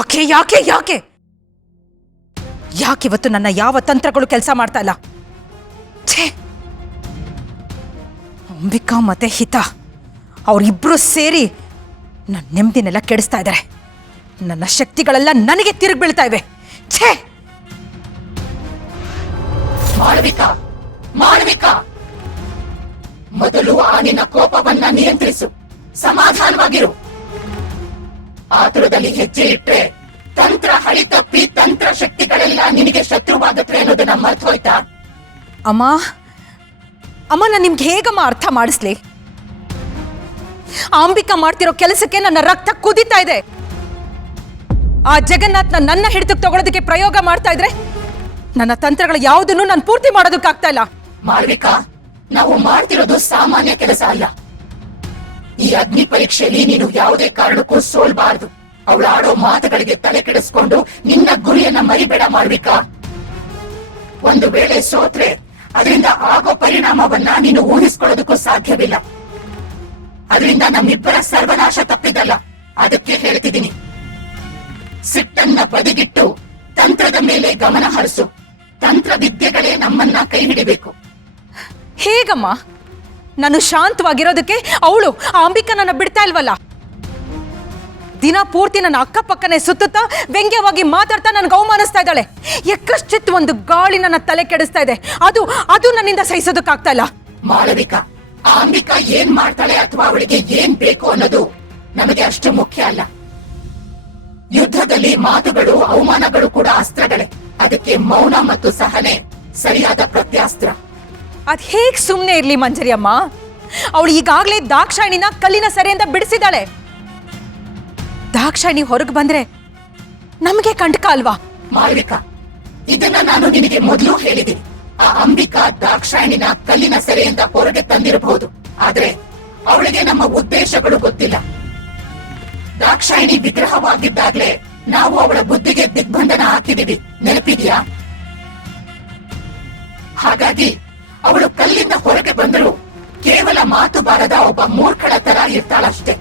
ಯಾಕೆ ಯಾಕೆ ಯಾಕೆ ಯಾಕಿವತ್ತು ನನ್ನ ಯಾವ ತಂತ್ರಗಳು ಕೆಲಸ ಮಾಡ್ತಾ ಇಲ್ಲ? ಛೇ, ಅಂಬಿಕಾ ಮತ್ತೆ ಹಿತ ಅವರಿಬ್ರು ಸೇರಿ ನನ್ನ ನೆಮ್ಮದಿನೆಲ್ಲ ಕೆಡಿಸ್ತಾ ಇದ್ದಾರೆ. ನನ್ನ ಶಕ್ತಿಗಳೆಲ್ಲ ನನಗೆ ತಿರುಗಿ ಬೀಳ್ತಾ ಇವೆ. ಛೇ, ಮಾಳವಿಕಾ, ಮಾಳವಿಕಾ, ಮೊದಲು ಆ ನಿನ್ನ ಕೋಪವನ್ನ ನಿಯಂತ್ರಿಸು, ಸಮಾಧಾನವಾಗಿರು. ಆತುರದಲ್ಲಿ ಹೆಜ್ಜೆ ಇಟ್ಟರೆ ತಂತ್ರ ಹಳಿ ತಪ್ಪಿ ತಂತ್ರ ಶಕ್ತಿಗಳೆಲ್ಲ ನಿನಗೆ ಶತ್ರುವಾಗತ್ರೆ ಅನ್ನೋದನ್ನ ಮರ್ತು ಹೋಯ್ತಾ? ಅಮ್ಮ ಅಮ್ಮ, ನಾನು ನಿಮ್ಗೆ ಹೇಗಮ್ಮ ಅರ್ಥ ಮಾಡಿಸ್ಲಿ? ಅಂಬಿಕಾ ಮಾಡ್ತಿರೋ ಕೆಲಸಕ್ಕೆ ನನ್ನ ರಕ್ತ ಕುದೀತಾ ಇದೆ. ಆ ಜಗನ್ನಾಥ್ ನನ್ನ ಹಿಡಿತಕ್ಕೆ ತಗೊಳ್ಳೋದಕ್ಕೆ ಪ್ರಯೋಗ ಮಾಡ್ತಾ ಇದ್ರೆ ನನ್ನ ತಂತ್ರಗಳ ಯಾವುದನ್ನು ನಾನು ಪೂರ್ತಿ ಮಾಡೋದಕ್ಕಾಗ್ತಾ ಇಲ್ಲ. ಮಾಳವಿಕಾ, ನಾವು ಮಾಡ್ತಿರೋದು ಸಾಮಾನ್ಯ ಕೆಲಸ ಅಲ್ಲ. ಈ ಅಗ್ನಿ ಪರೀಕ್ಷೆಯಲ್ಲಿ ನೀನು ಯಾವುದೇ ಕಾರಣಕ್ಕೂ ಸೋಲ್ಬಾರದು. ಅವಳು ಆಡೋ ಮಾತುಗಳಿಗೆ ತಲೆ ಕೆಡಿಸ್ಕೊಂಡು ನಿನ್ನ ಗುರಿಯನ್ನ ಮರಿಬೇಡ ಮಾಳವಿಕಾ. ಒಂದು ವೇಳೆ ಸೋತ್ರೆ ಅದರಿಂದ ಆಗೋ ಪರಿಣಾಮವನ್ನ ನೀನು ಊಹಿಸ್ಕೊಳ್ಳೋದಕ್ಕೂ ಸಾಧ್ಯವಿಲ್ಲ. ಅದರಿಂದ ನಮ್ಮಿಬ್ಬರ ಸರ್ವನಾಶ ತಪ್ಪಿದಲ್ಲ. ಅದಕ್ಕೆ ಹೇಳ್ತಿದ್ದೀನಿ, ಸಿಟ್ಟನ್ನ ಬದಿಗಿಟ್ಟು ತಂತ್ರದ ಮೇಲೆ ಗಮನ ಹರಿಸು. ತಂತ್ರ ವಿದ್ಯೆಗಳೇ ನಮ್ಮನ್ನ ಕೈ ಹಿಡಿಬೇಕು. ಹೇಗಮ್ಮ? ನಾನು ಶಾಂತವಾಗಿರೋದಕ್ಕೆ ಅವಳು ಆ ಅಂಬಿಕಾ ನನ್ನ ಬಿಡ್ತಾ ಇಲ್ವಲ್ಲ. ದಿನ ಪೂರ್ತಿ ನನ್ನ ಅಕ್ಕಪಕ್ಕನೆ ಸುತ್ತುತ್ತಾ ವ್ಯಂಗ್ಯವಾಗಿ ಮಾತಾಡ್ತಾ ನನಗೆ ಅವಮಾನಿಸ್ತಾ ಇದ್ದಾಳೆ. ಎಕ್ಕಶ್ಚಿತ್ ಒಂದು ಗಾಳಿ ನನ್ನ ತಲೆ ಕೆಡಿಸ್ತಾ ಇದೆ. ಅದು ಅದು ನನ್ನಿಂದ ಸಹಿಸೋದಕ್ಕಾಗ್ತಾ ಇಲ್ಲ. ಮಾಳವಿಕಾ, ಆ ಅಂಬಿಕಾ ಏನ್ ಮಾಡ್ತಾಳೆ ಅಥವಾ ಅವಳಿಗೆ ಏನ್ ಬೇಕು ಅನ್ನೋದು ನಮಗೆ ಅಷ್ಟು ಮುಖ್ಯ ಅಲ್ಲ. ಯುದ್ಧದಲ್ಲಿ ಮಾತುಗಳು, ಅವಮಾನಗಳು ಕೂಡ ಅಸ್ತ್ರಗಳೇ. ಅದಕ್ಕೆ ಮೌನ ಮತ್ತು ಸಹನೆ ಸರಿಯಾದ ಪ್ರತ್ಯಾಸ್ತ್ರ. ಅದ್ ಹೇಗ್ ಸುಮ್ನೆ ಇರ್ಲಿ ಮಂಜರಿ ಅಮ್ಮ? ಅವಳು ಈಗಾಗ್ಲೇ ದಾಕ್ಷಾಯಿಣಿನ ಕಲ್ಲಿನ ಸೆರೆಯಿಂದ ಬಿಡಿಸಿದಾಳೆ. ದಾಕ್ಷಾಯಿಣಿ ಹೊರಗೆ ಬಂದ್ರೆ ನಮಗೆ ಕಂಟಕ ಅಲ್ವಾ? ಮಾಳವಿಕಾ, ಇದನ್ನ ನಾನು ನಿನಗೆ ಮೊದಲು ಹೇಳಿದ್ದೀನಿ. ಆ ಅಂಬಿಕಾ ದಾಕ್ಷಾಯಿಣಿನ ಕಲ್ಲಿನ ಸೆರೆಯಿಂದ ಹೊರಗೆ ತಂದಿರಬಹುದು, ಆದ್ರೆ ಅವಳಿಗೆ ನಮ್ಮ ಉದ್ದೇಶಗಳು ಗೊತ್ತಿಲ್ಲ. ದಾಕ್ಷಾಯಿಣಿ ವಿಗ್ರಹವಾಗಿದ್ದಾಗ್ಲೇ ನಾವು ಅವಳ ಬುದ್ಧಿಗೆ ದಿಗ್ಬಂಧನ ಹಾಕಿದೀವಿ, ನೆನಪಿದ್ಯಾ? ಹಾಗಾಗಿ ಅವಳು ಕಲ್ಲಿಂದ ಹೊರಗೆ ಬಂದರೂ ಕೇವಲ ಮಾತು ಬಾರದ ಒಬ್ಬ ಮೂರ್ಖಳ ತರ ಇರ್ತಾಳಷ್ಟೇ.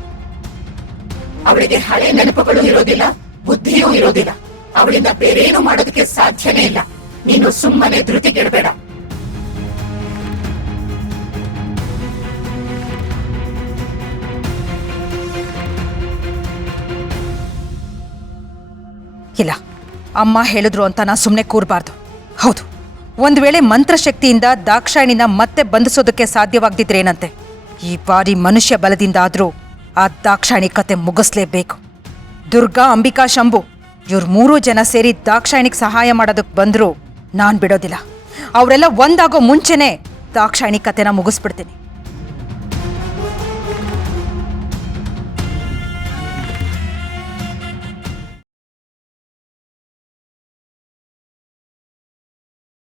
ಅವಳಿಗೆ ಹಳೆ ನೆನಪುಗಳು ಇರೋದಿಲ್ಲ, ಬುದ್ಧಿಯೂ ಇರೋದಿಲ್ಲ. ಅವಳಿಂದ ಬೇರೇನು ಮಾಡೋದಕ್ಕೆ ಸಾಧ್ಯನೇ ಇಲ್ಲ. ನೀನು ಸುಮ್ಮನೆ ಧೃತಿಗೆಡಬೇಡ. ಇಲ್ಲ, ಅಮ್ಮ ಹೇಳಿದ್ರು ಅಂತ ನಾ ಸುಮ್ಮನೆ ಕೂರಬಾರ್ದು. ಹೌದು, ಒಂದು ವೇಳೆ ಮಂತ್ರಶಕ್ತಿಯಿಂದ ದಾಕ್ಷಾಯಿಣಿನ ಮತ್ತೆ ಬಂಧಿಸೋದಕ್ಕೆ ಸಾಧ್ಯವಾಗ್ದಿದ್ರೇನಂತೆ, ಈ ಬಾರಿ ಮನುಷ್ಯ ಬಲದಿಂದ ಆದ್ರೂ ಆ ದಾಕ್ಷಾಯಿಣಿ ಕತೆ ಮುಗಿಸ್ಲೇಬೇಕು. ದುರ್ಗಾ, ಅಂಬಿಕಾ, ಶಂಭು ಇವ್ರು 3 ಜನ ಸೇರಿ ದಾಕ್ಷಾಯಿಣಿಗೆ ಸಹಾಯ ಮಾಡೋದಕ್ಕೆ ಬಂದರೂ ನಾನು ಬಿಡೋದಿಲ್ಲ. ಅವರೆಲ್ಲ ಒಂದಾಗೋ ಮುಂಚೆನೇ ದಾಕ್ಷಾಯಿಣಿ ಕತೆನ ಮುಗಿಸ್ಬಿಡ್ತೀನಿ.